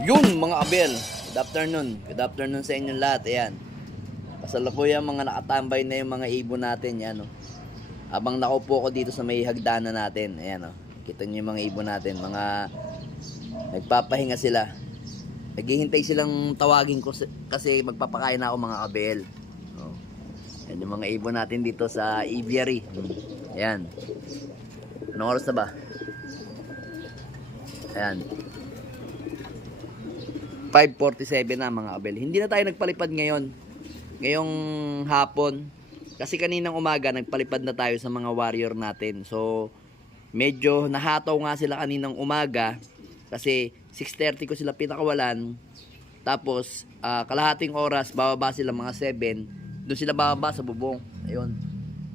Yun mga abel, good afternoon. Good afternoon sa inyong lahat. Ayan. Kasalukuyan mga nakatambay na yung mga ibon natin. Yan, oh. Habang nakaupo ko dito sa may hagdanan natin. Ayan, oh. Kita niyo yung mga ibon natin. Mga nagpapahinga sila. Naghihintay silang tawagin ko kasi magpapakain na ako mga abel. Oh. Yan yung mga ibon natin dito sa aviary. Ayan. Anong oras na ba? Ayan. 5:47 na mga abel. Hindi na tayo nagpalipad ngayon. Ngayong hapon. Kasi kaninang umaga nagpalipad na tayo sa mga warrior natin. So medyo nahataw nga sila kaninang umaga. Kasi 6:30 ko sila pinakawalan. Tapos kalahating oras bababa sila mga 7. Doon sila bababa sa bubong. Ayun.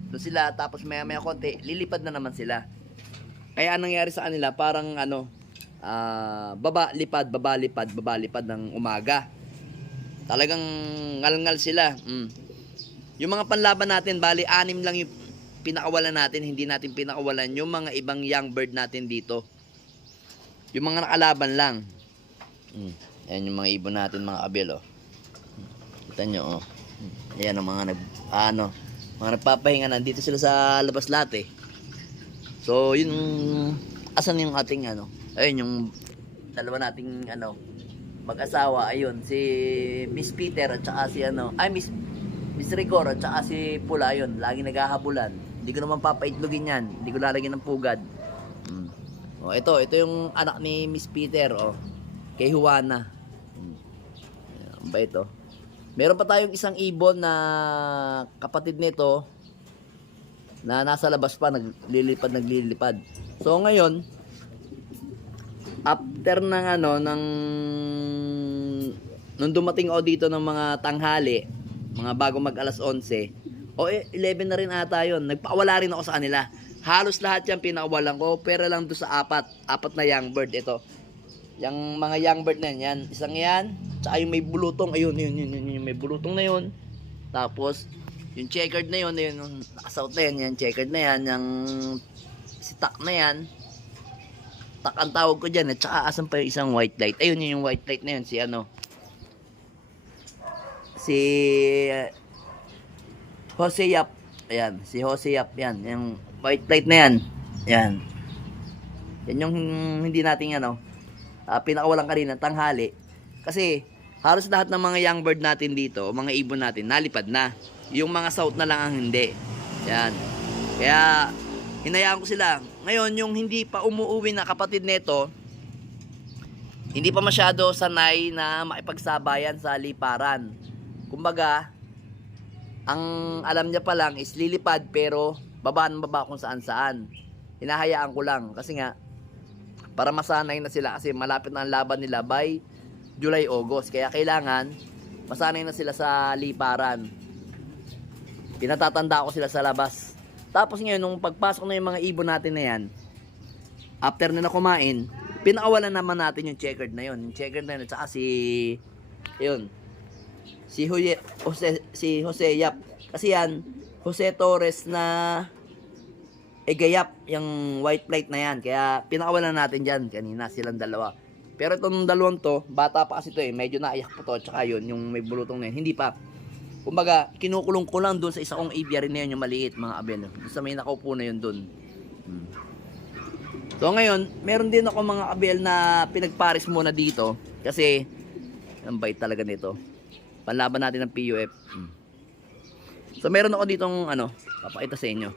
Doon sila tapos maya maya konti lilipad na naman sila. Kaya anong nangyari sa kanila parang baba lipad ng umaga. Talagang ngal-ngal sila. Yung mga panlaban natin bali 6 lang yung pinakawalan natin, hindi natin pinakawalan yung mga ibang young bird natin dito. Yung mga nakalaban lang. Ayan yung mga ibon natin mga abel, oh. Kita nyo, oh. Ayan ang mga mga nagpapahinga, nandito sila sa labas lahat eh. So yun, asan yung ating ayun yung dalawa nating mag-asawa, ayun si Miss Peter at saka si Miss Rigor at saka si Pula, ayun lagi naghahabulan. Hindi ko naman papaitlogin yan, hindi ko lalagyan ng pugad. Oh, ito yung anak ni Miss Peter, oh, kay Juana. Ang bait, oh. Meron pa tayong isang ibon na kapatid nito na nasa labas pa naglilipad. So ngayon after nung dumating ako dito ng mga tanghali, mga bago mag alas 11, 11 na rin ata yun, nagpawala rin ako sa kanila. Halos lahat yan pinakawalan ko, pero lang doon sa apat na young bird. Ito, yung mga young bird na yan, isang yan, tsaka yung may bulutong, ayun, yung may bulutong na yun. Tapos, yung checkered na yun, yung nakasout na yan, yung checkered na yan, yung si Tak na yan, Tak ang tawag ko dyan, at saka asan pa yung isang white light. Ayun yung white light na yun, si Jose Yap. Ayan, si Jose Yap yan, yung white light na yan. Yan. Yan yung hindi natin pinakawalan kanina tanghali. Kasi halos lahat ng mga young bird natin dito, mga ibon natin, nalipad na. Yung mga south na lang ang hindi. Yan. Kaya hinayaan ko sila. Ngayon, yung hindi pa umuuwi na kapatid nito, hindi pa masyado sanay na makipagsabayan sa liparan. Kumbaga, ang alam niya pa lang is lilipad pero baba kung saan. Hinahayaan ko lang kasi nga para masanay na sila kasi malapit na ang laban nila by July, August. Kaya kailangan masanay na sila sa liparan. Pinatatanda ko sila sa labas. Tapos ngayon, nung pagpasok na yung mga ibon natin na yan, after nila kumain, pinakawalan naman natin yung checkered na yun. Yung checkered na yun, at saka si Jose Yap. Kasi yan, Jose Torres na Egayap, yung white plate na yan. Kaya pinakawalan natin dyan. Kanina silang dalawa. Pero itong dalawang to, bata pa kasi ito eh. Medyo naiyak po to. Tsaka yun, yung may bulutong na yun. Hindi pa. Kumbaga, kinukulong ko lang doon sa isa kong aviary na yun, yung maliit mga abel. Sa may nakaupo na yun doon. So ngayon, meron din ako mga abel na pinagparis muna dito. Kasi, ang bait talaga nito. Panlaban natin ng PUF. So meron ako ditong papakita sa inyo.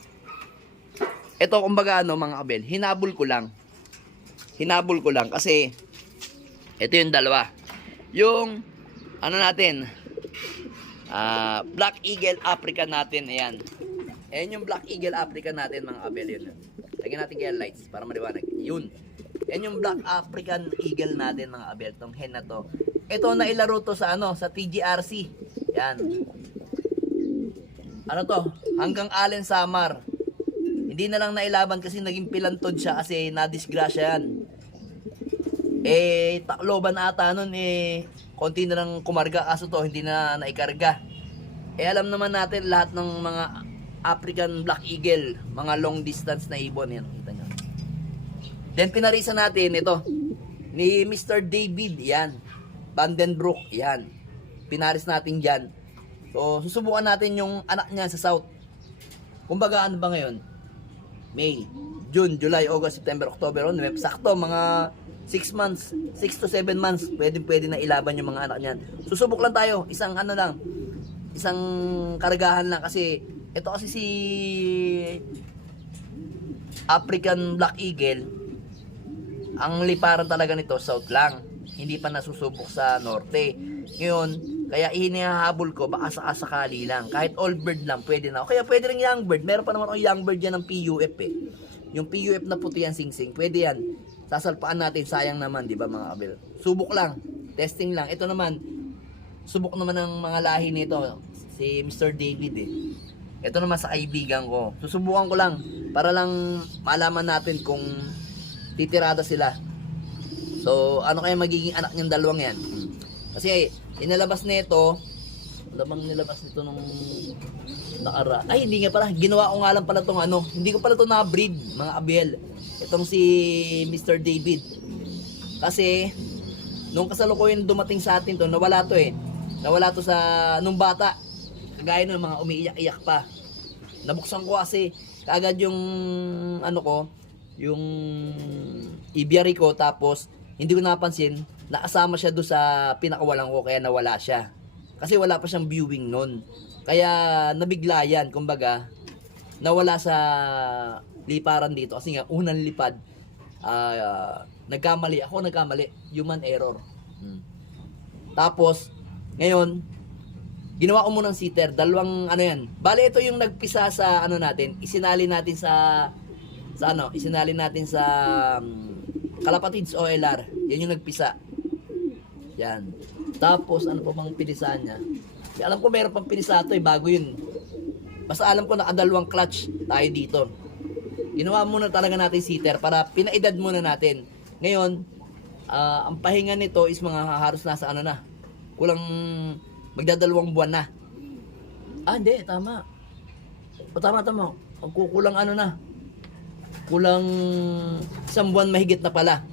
Ito kumbaga mga abel, hinabol ko lang kasi ito yung dalawa. Yung natin, Black Eagle African natin, ayan. Ayan yung Black Eagle African natin mga abel, yun. Lagyan natin kaya lights para maliwanag. Yun. Ayan yung Black African Eagle natin mga abel, tong hen na to. Ito nailaro to sa TGRC. Yan. Hanggang Allen Samar. Hindi na lang nailaban kasi naging pilantod siya kasi nadisgrasya yan. Takloban ata nun konti na lang kumarga kaso to hindi na naikarga. Alam naman natin lahat ng mga African Black Eagle, mga long distance na ibon yan, kita nyo. Then pinarisa natin ito. Ni Mr. David, yan. Vandenbroek, yan. Pinaris natin dyan. So, susubukan natin yung anak niya sa South. Kumbaga, ano ba ngayon? May, June, July, August, September, October, November. Sakto, mga 6 months, 6 to 7 months, pwede na ilaban yung mga anak niyan. Susubok lang tayo, isang karagahan lang kasi ito kasi si African Black Eagle, ang liparan talaga nito South lang, hindi pa nasusubok sa Norte. Ngayon, kaya hinahabol ko baka sakali lang, kahit old bird lang pwede na, kaya pwede rin young bird. Meron pa naman akong young bird yan ng PUF yung PUF na puti yan, sing-sing, pwede yan. Sasalpaan natin, sayang naman, di ba mga kabel? Subok lang, testing lang. Ito naman, subok naman ng mga lahi nito, si Mr. David Ito naman sa kaibigan ko. Susubukan ko lang, para lang malaman natin kung titirada sila. So, ano kaya magiging anak niyang dalawang yan? Kasi, inalabas nito, lamang nilabas nito nung ay hindi nga pala, ginawa ko nga lang pala tong hindi ko pala to na-breed mga abel, itong si Mr. David, kasi nung kasalukuyan dumating sa atin to, nawala to sa nung bata, kagaya ng mga umiiyak-iyak pa. Nabuksan ko kasi kaagad yung yung ibiary ko, tapos hindi ko napansin nakasama siya do sa pinakawalan ko, kaya nawala siya kasi wala pa siyang viewing nun. Kaya nabigla yan, kumbaga nawala sa liparan dito kasi nga unang lipad, nagkamali, human error. Tapos ngayon ginawa ko munang sitter, dalawang yan. Bale ito yung nagpisa sa natin, isinali natin sa Kalapatids OLR. Yan yung nagpisa. Yan. Tapos ano pa bang pinisahan niya? Alam ko meron pang pinisa to bago yun. Basta alam ko nakadalawang clutch tayo dito. Ginawa muna talaga natin sitter para pinaedad muna natin. Ngayon, ang pahinga nito is mga halos nasa kulang magdadalawang buwan na. Hindi, tama. Tama. Kulang kulang isang buwan mahigit na pala.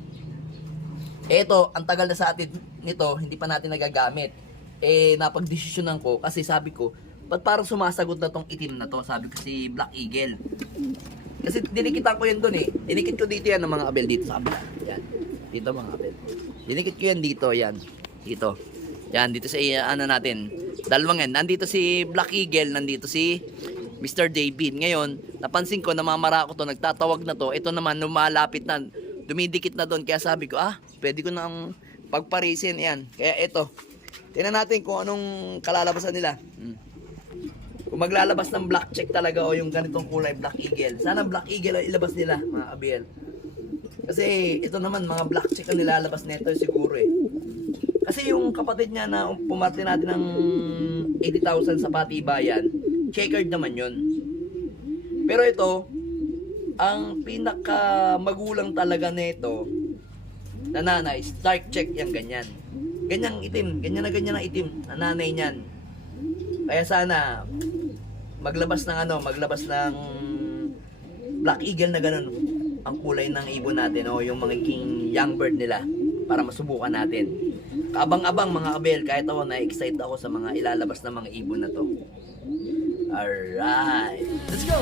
Eto, ang tagal na sa atin nito, hindi pa natin nagagamit. Napagdesisyonan ko kasi sabi ko, ba't parang sumasagot na tong itim na to? Sabi ko si Black Eagle. Kasi dinikitan ko yun dun Dinikit ko dito yan ng mga abel dito sa kabila. Yan. Dito mga abel. Dinikit ko yan dito, yan. Dito. Yan, dito sa natin. Dalawang yan. Nandito si Black Eagle, nandito si Mr. David. Ngayon, napansin ko, namamara ko to, nagtatawag na to. Ito naman, lumalapit na, dumidikit na doon. Kaya sabi ko, pwede ko nang pagparisin. Yan. Kaya ito. Tingnan natin kung anong kalalabasan nila. Kung maglalabas ng black check talaga o yung ganitong kulay, Black Eagle. Sana Black Eagle ang ilabas nila, mga kabel. Kasi ito naman, mga black check ang nilalabas nito siguro Kasi yung kapatid niya na pumarte natin ng 80,000 sa Patibayan, checkered naman yun. Pero ito, ang pinaka magulang talaga nito, nanay, dark check yan, ganyan. Ganyang itim, ganyan na itim, nanay niyan. Kaya sana maglabas ng Black Eagle na ganun ang kulay ng ibon natin yung magiging young bird nila para masubukan natin. Kaabang-abang mga kabel, kahit ako na-excite ako sa mga ilalabas na mga ibon na to. Alright, let's go!